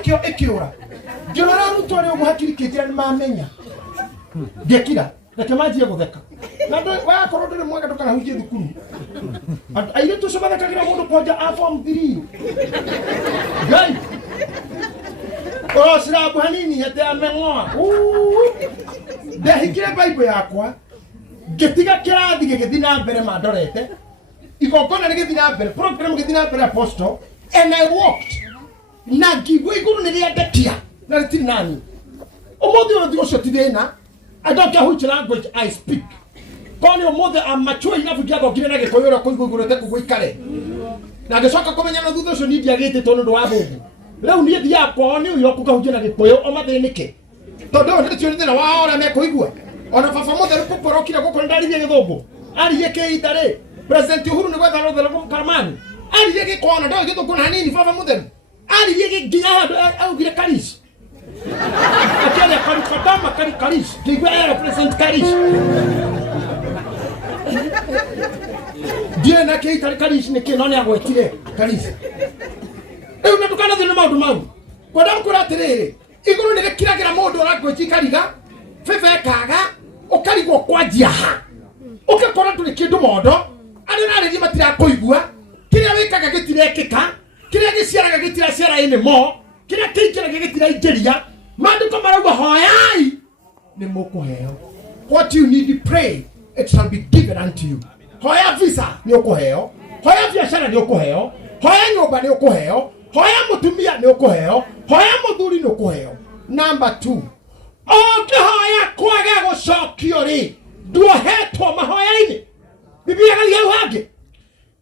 yakio ikiura ngirora ruto ri umuhakiri kijira ni mamenya ndekira reke manjie gutheka na ndo wakorwo nduri mwega ndukana hujie thukuru aire tucobathekagira mundu kwanja a form 3 gai sirabu hanini hete ameng'oa ndehingire Bible yakwa ngitiga kirathi gigithii na mbere mandorete igongona rigithii na mbere program githii na mbere apostle and I walked na ngigwa iguru niriendekia na ritiri nani umuthi uyu ucio ti thina. I don't care which language I speak. Koni umuthi I'm mature enough ngiathokire na gikuyu ura kuigua igurete kugwikare na ngicoka kumenya na thutha ucio ni ndiagite tondu ndu wa thungu riu ni thia kwao ni uyu okugahunjia na gikuyu omathinike tondu ni tio thina wao ora mekuigua ona baba mutheru kuporokire guko ndarithie githungu ariye keitare President Uhuru ni gwetha ruthe rwa Karamani ariye gikona ndo githungu na hanini baba mutheru ariye ginya augire Karish akele Katama Karish kigwa era President Karish die na keitare Karish ni kinone agwetire Karish eu na tukana thina maundu mau kwenda kuratiriri iguru ni gikiragira mundu aragweti kariga fefe kaga ukarigwo kwanjia ha ukakora tuli kindu mondo ari na rigi matira kuigua kiria wikaga gitirekika kiria giciaraga gitiraciara ine mo kiria kiikiraga gitiraingiria mandiko marauga hoyai ni mukuheo. What you need to pray, it shall be given unto you. Hoya visa ni ukuheo, hoya biashara ni ukuheo, hoya nyumba ni ukuheo, hoya mutumia ni ukuheo, hoya muthuri ni ukuheo. Number 2, hoya kwage gucokio ri nduohetwo mahoya-ini. Biblia galiau hangi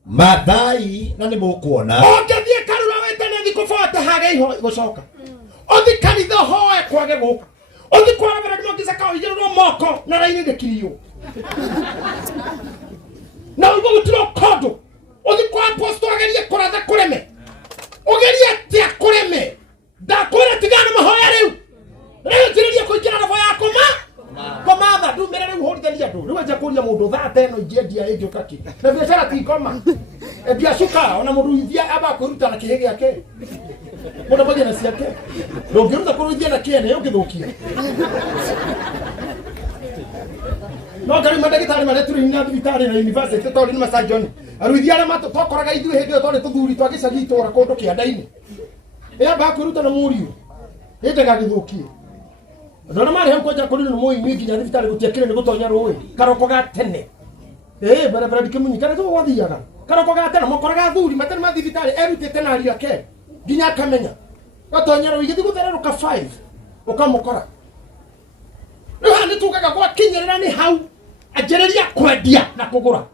mathai na ni mukuona thie karura wetane thiko fote hage iho gucoka othi kanitha hoya kwage guka othi kwara bara ndimogiza kao ijero moko na raini ndekiriyo na ugo gutiro kodo othi kwa apostle agerie kuratha kureme ugerie tia kureme ndakora tigana mahoya riu tiriria kuingira na boya komatha ndumire riu horithania ndu riu aja kuria mundu thate no ingia ingiuka ki na biashara ti koma biashuka ona mundu ithia aba kuruta na kihe giake mundu bagia na ciake ndungiruta kuruthia na kiene ungithukia no kari madagitari mare turi na thibitari na university tori ni masajon aruithia ara mato tokoraga ithu hindi yo tori tuthuri twagicagi tora kundu kianda-ini aba kuruta na muriu itaga githukie ndona mari hem koja kuri no moi mwiki nya thibitari gutiakire ni gutonya ruwi karoko ga tene bara dikimunyi kana to wathiaga karoko ga tene mokoraga thuri matene ma thibitari erutete na ari ake ginya kamenya gutonya ruwi githi guthereruka 5 ukamukora riu hani tukaga kwa kinyerera ni hau ajereria kwendia na kugura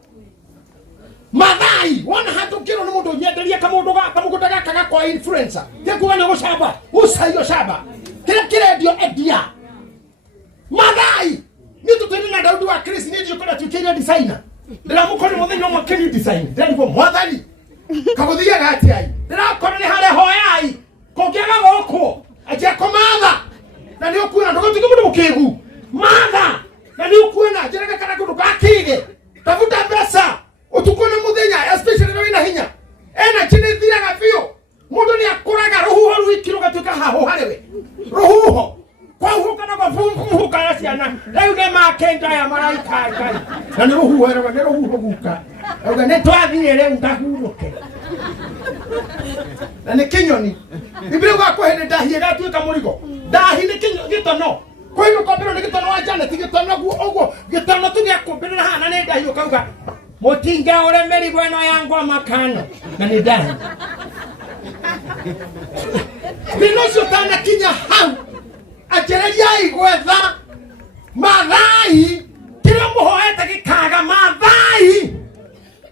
mathai wana hatukiro ni mundu nyenderia kamundu gaka muguta gaka ga kwa influencer tekuga ni gucamba usaio shamba kire dio edia mathai ni tuteni na Daudi wa Kristo ni jikora tukiria designer ndira mukoni muthenya mwa keni design ndiko mwathani kaguthia gati ai ndira kona ni hare hoyai kogiaga goko aje komatha na ni ukuona ndogo tukimundu mukigu matha na ni ukuona jereka kana kundu gakige tafuta pesa utukone muthenya especially no ina hinya ena chini thiraga bio mundu ni akuraga ruhuho rwikiro gatuka haho harewe ruhuho kwa huka na bafumu kana ciana riu ne makenda ya maraika ngai na ni ruhuho era ne ruhuho guka uga ne twathire riu ngahuruke na ni kinyoni Biblia kwa kwa hende dahie gatuika murigo dahi ni kinyo gitono kwa hiyo kwa ni gitono wa jana ti gitono gu ogwo gitono tu gya kumbira hana ne dahi ukauga mutinga ore meri gweno yangu amakano na ni dahi binoso tana kinya hau ajereria igwetha mathai kira muhoete gikaga mathai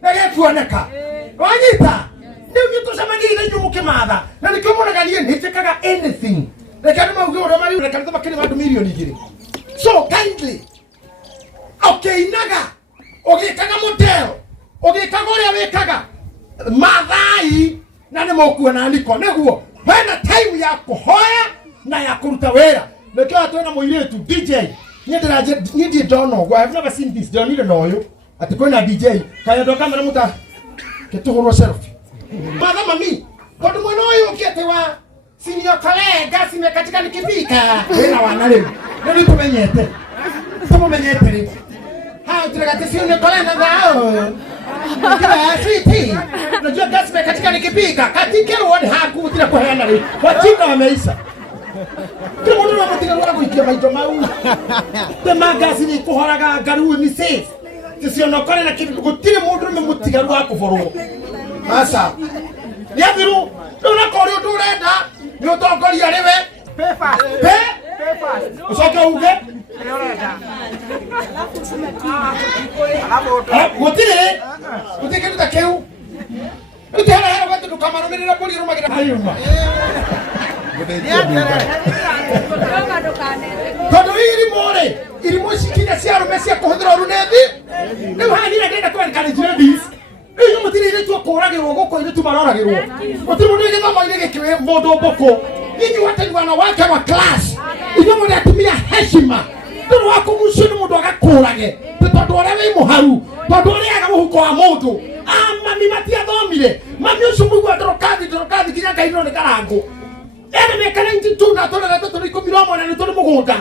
negetuoneka wanyita ndio tusamagire nyumuke matha na nikimuonaganie nitikaga anything rekani mauge ore mari rekani makini bandu milioni igiri so kindly okay naga ogikaga moteo ogikaga ore wekaga mathai na ni mokuona niko neguo wena time ya kuhoya na ya kuruta wera nekio atwena muiretu DJ ni dono go I've never seen this don't even know you atikona DJ kaya ndo kamera muta ketuhoro selfie mama mami kodu mwana oyo kiete wa siniokolee gasi imekatika nikipika. Wena wana leo. Ndio tumenyete. Tumenyete leo. Hao tunakati siniokolee na zao. Kila sweetie. Unajua gasi imekatika nikipika. Katika wani hakutira kuheana leo. Wachika wameisha. Kila mtu anataka wala kuikia maito mau. Tema gasi ni kuhoraga garu ni safe. Tusionokole na kitu gutire mundu memutigaru akuvoro. Asa. Yabiru, ndona kori ndurenda, ni utongoria riwe. Pefa. Pefa. Usoke uge? Ndurenda. Gutire? Gutike tutakeu. Utihara hera watu tukamarumira buri rumagira hayuma. Kodo iri mushikinya ciarume cia kuhuthira runethi. Ni hanira ndenda kwenda jibis. Iyo mutire ile tu kuragirwo guko ile tu maroragirwo. Mutire mundu ile mama ile gikiwe modo boko. Ninyi watu wana wake wa class. Iyo mundu atumia heshima. Ndu wako mushinu mundu agakurage. Tondu orewe muharu. Tondu oreaga muhuko wa mundu. Mami matia thomire. Mami ucu mugwa ndorokathi kinya kaino ni karango. Ene mekana ntitu na tole na tole ikomiro mwana ni tole mugunda.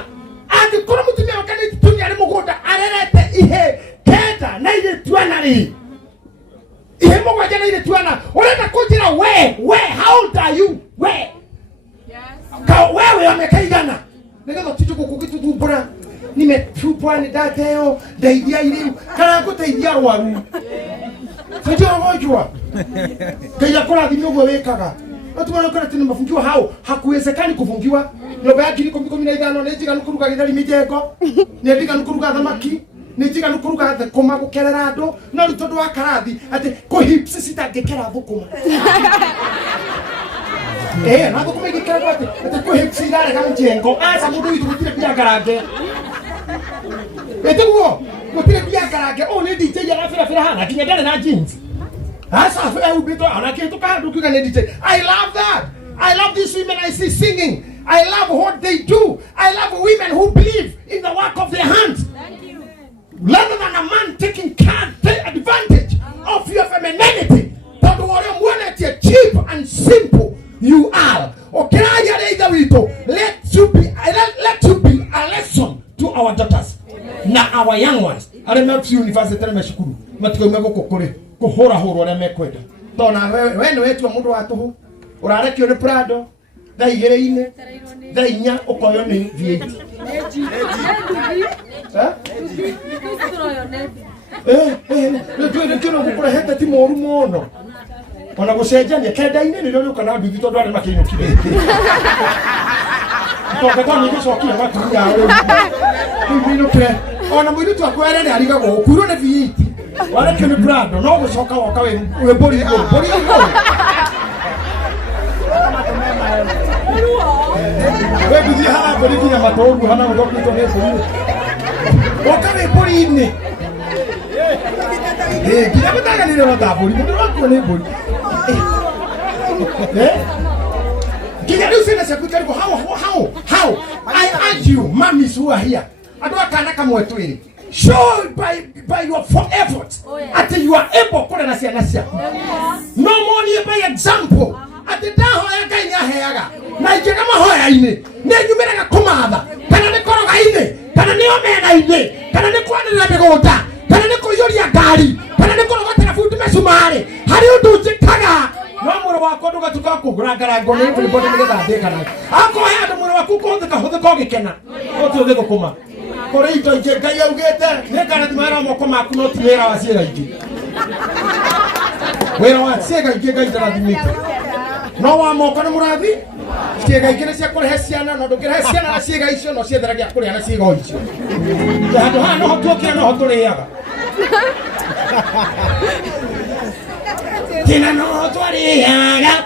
Ati kono mutumia wakana ntitu ni ari mugunda arerete ihe kenda na ile twanari. Ihe mugwa jana ile twana. Urenda kujira we how old are you? We. Yes. Ka wewe amekaigana. Nikaza titu kukitu tubura. Nimetupwa ni dateo ndaidia ile kana kuteithia rwaru. Sio ngojwa. Kaya kula dinyogo wekaga. Watu wanaona tena mafungiwa hao hakuwezekani kufungiwa. Nyoba yake iko 15 nejiga nukuruga githari mijeko. Nejiga nukuruga thamaki. Nejiga nukuruga thukuma gukerera andu no rutondo wa karathi ati ku hips sitangekera thukuma. Na thukuma igikera kwate ati ku hips irare kama jengo. Asa mundu itu gutire pia garage. Etugo gutire pia garage. Ne DJ ya rafira hana kinya ndane na jeans. Asa ubito anakitu kandu kigane DJ. I love that. I love these women I see singing. I love what they do. I love women who believe in the work of their hands. Thank you. Rather than a man taking advantage of your femininity. But what you cheap and simple you are. Okay, let you be a lesson to our daughters. Now our young ones. I remember university meshukuru. Matiko mego kokore. Kuhora horo na mekwenda. Tona wewe wetu mundu watuhu. Urarekio ni Prado. Daigere ine. Dainya okoyo ni V8. Ndio kukura heta ti moru mono. Ona gucenjania kenda ine ndio uka na nduthi tondu ari makino kire. Toka tani gucokia matu ya wewe. Mbino kre. Ona mwiru tu akwere ni arigago kuro ni V8. Wale kene Prado no gucoka woka we bori go. Wewe ndio hana bori kinya matoru hana ngoki to ne bori. Woka we bori ine. Kina mtaka nile wata bori ndio wako ne bori. Kina usina sekutari go how I urge you mummies who are here. Adwa kana kama wetu ile. Show by your efforts until you are able to na ciana ciaku. No more by example. Ati ndahoya Ngai ni aheaga. Na ingi kama hoya ine. Ni nyumiraga kumatha. Kana ni koroga ine. Kana ni omena ine. Kana ni kwanira migunda. Kana ni kuyoria ngari. Kana ni kurogotera fundi mesumari. Hari undu njikaga. No muro wako nduga tukakugura ngarango ni bodi nigetha ndikana. Akohe andu muro waku kuthika huthika gikena. Otu thikuma. Kore ito ije Ngai augete ne kana timara moko maku no timera wa ciega ingi. Wera wa ciega ingi Ngai ndarathimite. No wa moko na murathi ciega ingi ne cia kurehe ciana no ndukire ciana na ciega icio no cietheragia kuria na ciega icio. Handu hano hotuokira no hoturiaga. Tina no hoturiaga.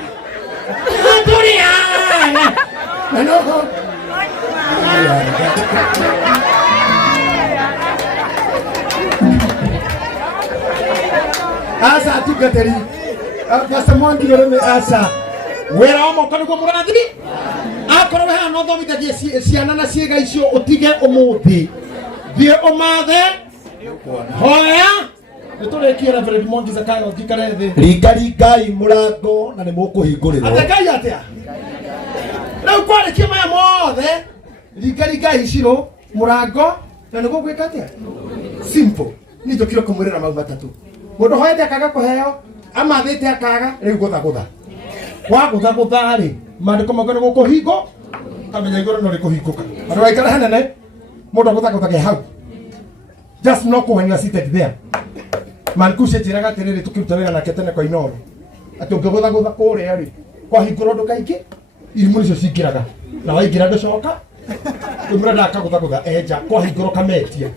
Hoturiaga. No. Asa tugateri. Asa mwangi yoreme asa. Wera omo kanuko murathi. Akoro ha no thomithia ciana na ciega icio utige umuthi. Thie umathe. Hoya. Niturekia Reverend Mongi Zakayo thikare thi. Ringai murango na ni mukuhingurira. Ategai atia. kwarikia maya mothe ringa iciro murango na niguo gwika atia simple ni njokire kumwirira mau matatu mundu hoete akaga kuheo ama thite akaga riu gutha wa gutha ri mandiko magone guko hingo kamenya igoro no rikuhinguka andu aikara hanene mundu gutha ke hau just knock when you are seated there man kucetiraga tiriri tukiruta wira nake tene kwa inoro ati ungigutha kuria ri kwa hinguro ndukaingi irimu nicio cingiraga na waingira nducoka umrada akagutha eja kwa hinguro kametia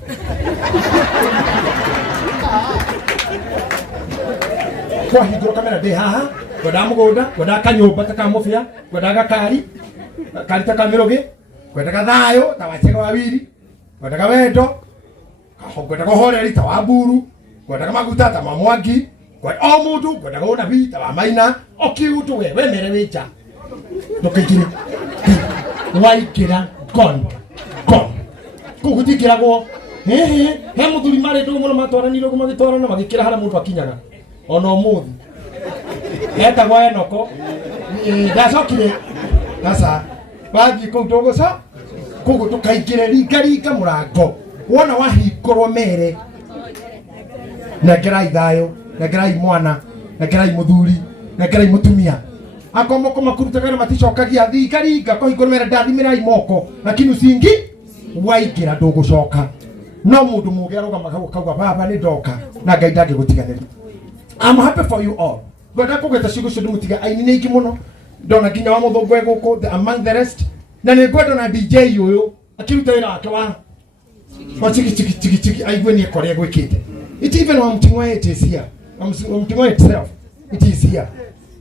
kwa hinguro kamera ndi haha kwenda mugunda kwenda kanyumba ta kamufia kwenda gakari kari ta kamiroge kwenda gathayo ta wachega wawiri kwenda wendo kwenda kuhoreri ta waburu kwenda maguta ta mamwangi kwa o mundu kwenda gona vita wa maina okiutu wewe mere wicha ndukigire waikira kon kugutikiragwo he muthuri mari ndu muno matwaranire magitwarana magikira hara mundu akinyaga ona umuthi etagwo Enoko ndacokire sasa bathi kuu tuguca kugu tukaingire ringa murango wona wahingurwo mere nengerai thayo nengerai mwana nengerai muthuri nengerai mutumia akomoko makurutaga na maticokagia ringa kuhingurwo mere ndathimirai moko lakini ucingi waingira ndugucoka no mundu muge arugama kauga baba ni ndoka na Ngai ndangigutiganira. I'm happy for you all. Gwenda kugeta ciugo cio ndimutiga aini ni ingi muno ndona nginya wa muthungwe guku among the rest na ni gwenda na DJ uyu akiruta wira wake wa chiki aigwe ni kwaria gwikite it even wa mtingwa it is here mtingwa itself it is here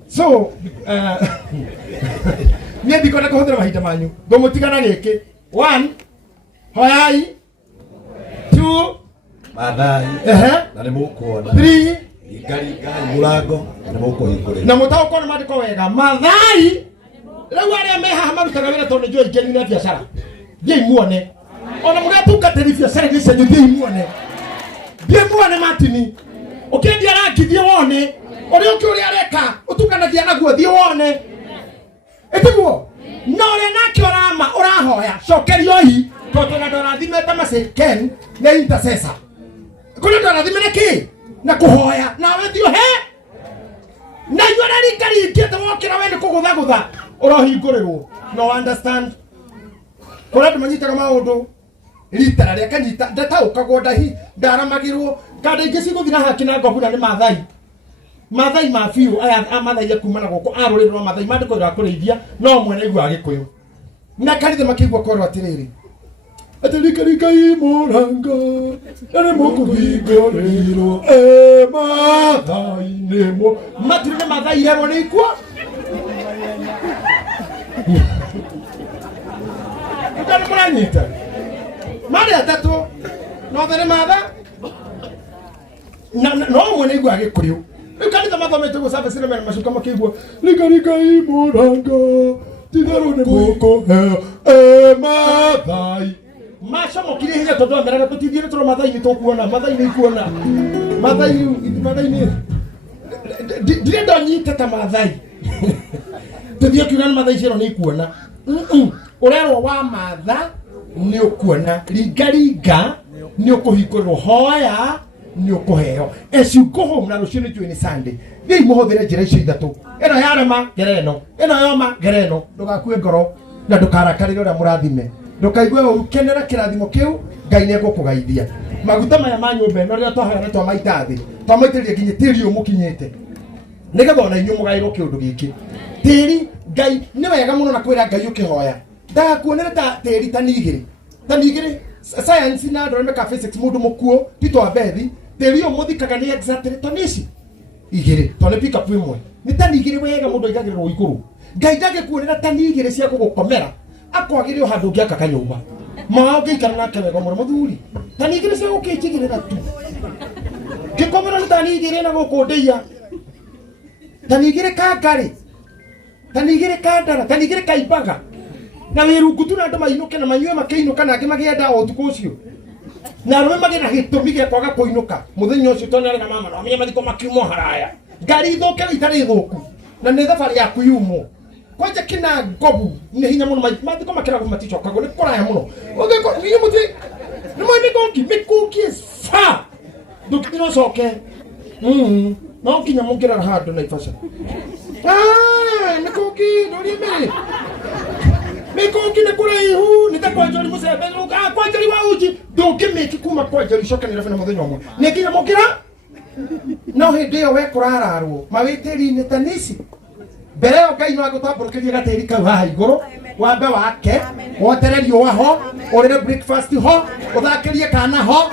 so ni ndikona kuhuthira mahinda manyu ndumutigana giki 1 hoyai 2 mathai na ni mukuona 3 ringa murango na mukuhingurira na mutaukona mandiko wega mathai riu aria me haha marutaga wira tondu njui ingeni na biashara thii muone ona muria tungatiri biashara ni cenyu thii muone matini ukendia rangi thii wone uria ungi uria areka utukanagia naguo thii wone etiguo no uria nake urahoya cokerio hi tondu na ndorathimete maceken na intercessor kuna ndorathimete ki na kuhoya nawe thio he na yora ringa tawokira we ni kugutha urohingurirwo no understand kora tumanyitaga maundu ritara ria kanyita ndataukago ndahi ndaramagirwo kada ingi ciguthira haki na ngobu na ni mathai mafiu aya mathai akuma na goko aruriro mathai mandiko ira kurithia no mwene igwa gikuyu na kanithe makigwa korwo atiriri atirika imuranga ene mukuhinguriro mathai nemo matirine mathai yemo ni ikwa ndani muranyita mari atatu no there matha no mwene igwa gikuyu kanithe mathomete go service na mashuka makigwa rika imuranga tithero ni mukuheo mathai masomo kire hinya tondu ameraga tutithire turo mathai ni tukuona mathai ni ikuona mathai ni dire ndonyite ta mathai tuthio kiuna mathai ciro ni ikuona urero wa matha ni ukuona ringa ni ukuhingurwo hoya ni ukuheo as you go home na rucio ni tuini Sunday thii muhuthire njira icio ithatu ino yarema gereno ino yoma gereno ndugakue ngoro na ndukarakarire uria murathime ndukaigue ukenera kirathimo kiu Ngai ni egukugeithia maguta maya ma nyumba ino riria twahoyana twa maita thi twamaitiririe nginya tiri umukinyite nigetha ona inyu mugairwo kiundu giki tiri Ngai ni wega muno na kwira Ngai ukihoya ndakuonera ta tiri tanigiri science na ndoremeka physics mundu mukuo titwa bethi tiri umuthikaga ni exactly tonisi igiri tone pick up imwe ni tanigiri wega mundu igagirwo iguru Ngai ndagikuonera tanigiri cia gugukomera akwagirio handu ngiaka kanyumba mao ngikara nake wega muno muthuri tanigiri cia gukijigirira tu gikomera tanigiri na gukundeia tanigiri kangari tanigiri kandara tanigiri kaibaga na wirungu tu na andu mainuke na manyue makeinuka na ngimagienda o tuku ucio na rume magina gitumi gia kwaga kuinuka muthenya ucio tonere na mama no amenye mathiko makiumo haraya ngari ithuke itari thuku na ni thabari yaku yumo kwaje kina gobu ne hinya muno mathi ko makira ko maticho kago ne kora ya muno oge ko ni muti ni mo mikuki is far dukino soke no kinya mukira hado na ifasha mikuki dori me mikuki ne kora ihu ni ta kwaje ni musebe ka kwaje wa uji dokimeki kuma kwaje shoka ni rafina muthenyo mo ne kinya mukira no hindi yo we kurararwo mawitiri ni tanisi mbere yo Ngai no agutambũrũkĩria gatĩri kau haha igũrũ wambe wake wotererio waho ũrĩre breakfast ho ũthakĩrie kana ho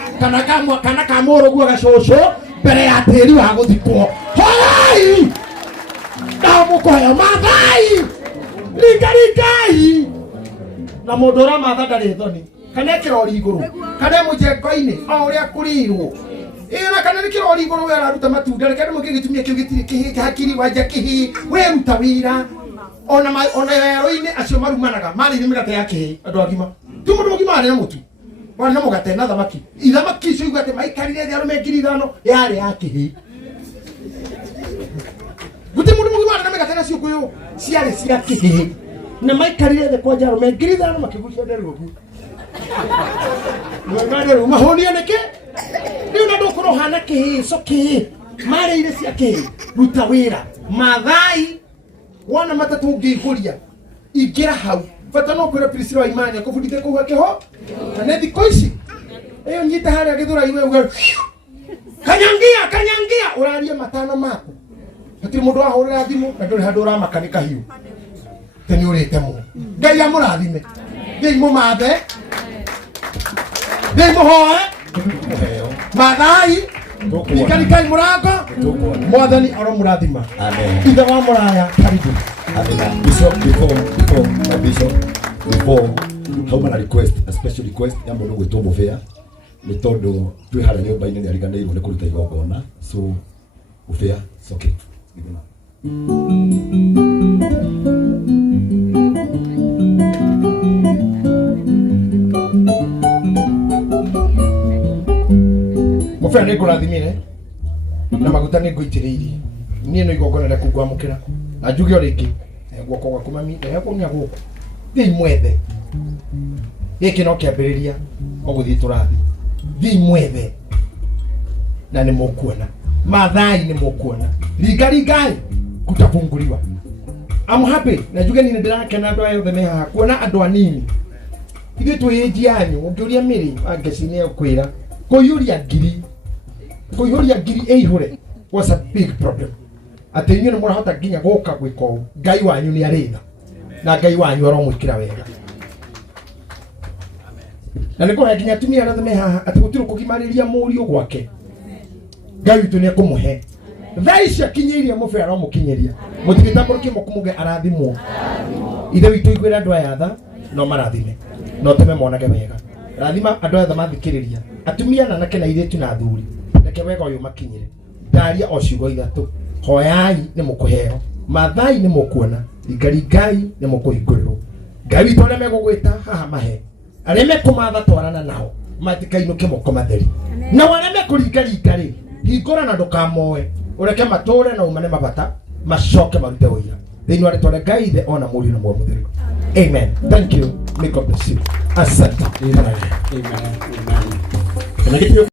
kana ka mũrũguo gacũcũ mbere ya tĩri wa gũthikwo horai na mũkũheo Maathai ringai na mũndũ ũramatha ndarĩ thoni kana kĩrori igũrũ kana mũjengo-inĩ o ũrĩa kũrirwo ina kana nikiro rigoro we araruta matunda reke ndimo gigitumia kio gitiri kihi hakiri wanja kihi we ruta wira ona yero-ini acio marumanaga mari ni migate yake andu agima tu mundu mugima ari na mutu wari na mugate na thamaki ithamaki icio igate maikarire tharo mekiri thano yari yakihi guti mundu mugima ari na migate na cio kuyo ciari cia kihi na maikarire the kwa jaro mekiri thano makigucia nderu ogu ngade ruma honia neke niyo na ndukuru hana kihico kihi mari ire cia kihi ruta wira Maathai wona matatu ngiguria ingira hau bata no kwira Priscilla wa imani akubudite kuha kiho na thiko ici eyo nyita haria githura iwe uga kanyangia urarie matano mako ati mundu ahurira thimu na nduri handu uramakanika hiu teni urite mu Ngai amurathime Ngai mumathe Ngai muhoe Maathai ikarikai murango Mwathani aromurathima amen ithe wa muraya karibu amen bishop before how many request a special request ya mundu gwitwo mubia ni tondu twi haria nyumba-ini ni ariganirwo ni kuruta igongona so mubia soke igona mufia ni ngurathimire na maguta ni nguitiriirie nie no igongona rĩa kungwamũkĩra na njuge o rĩngĩ guoko gwaku mami kumia guku thiĩ mwethe gĩkĩ no kĩambĩrĩria ũgũthiĩ tũrathi thiĩ mwethe na nĩ mũkuona Maathai nĩ mũkuona ringai kutafunguliwa I'm happy na njuge nini ndirakena andũ aya othe me haha kuona andũ anini ithuĩ twĩ age yanyu ũngĩũria Mĩrĩ Angeci nĩ ũkwĩra kũiyũria ngiri ĩihũre was a big problem ati inyuĩ nĩ mũrahota nginya gũka gwĩka ũũ Ngai wanyu nĩ arĩtha na Ngai wanyu aromwĩkĩra wega na nĩ kũhe nginya atumia arĩa me haha atĩ gũtirĩ kũgimarĩria mũriũ gwake Ngai witũ nĩ ekũmũhe thaa ici akinyĩirie mũbĩa aromũkinyĩria mũtigĩtambũrũkie moko muge arathimwo ithe witũ iguĩra andũ aya tha no marathime no teme monage wega rathima andũ aya mathikĩrĩria atumia na anake na airĩtu na athuri reke wega ũyũ makinyĩre ndaria o ciugo ithatũ hoyai nĩ mũkũheo Maathai nĩ mũkuona ringai nĩ mũkũhingũrĩrwo Ngai witũ arĩa megũgwĩta haha mahe arĩa mekũmatha twarana nao matikainũke moko matheri na arĩa mekũringaringa rĩ hingũra na ndũkamoe ũreke matũre na umane mabata macoke marute ũira thĩinĩ wa rĩtwa rĩa Ngai ithe ona mũriũ na muoyo mũtheru amen thank you may God bless you asante amen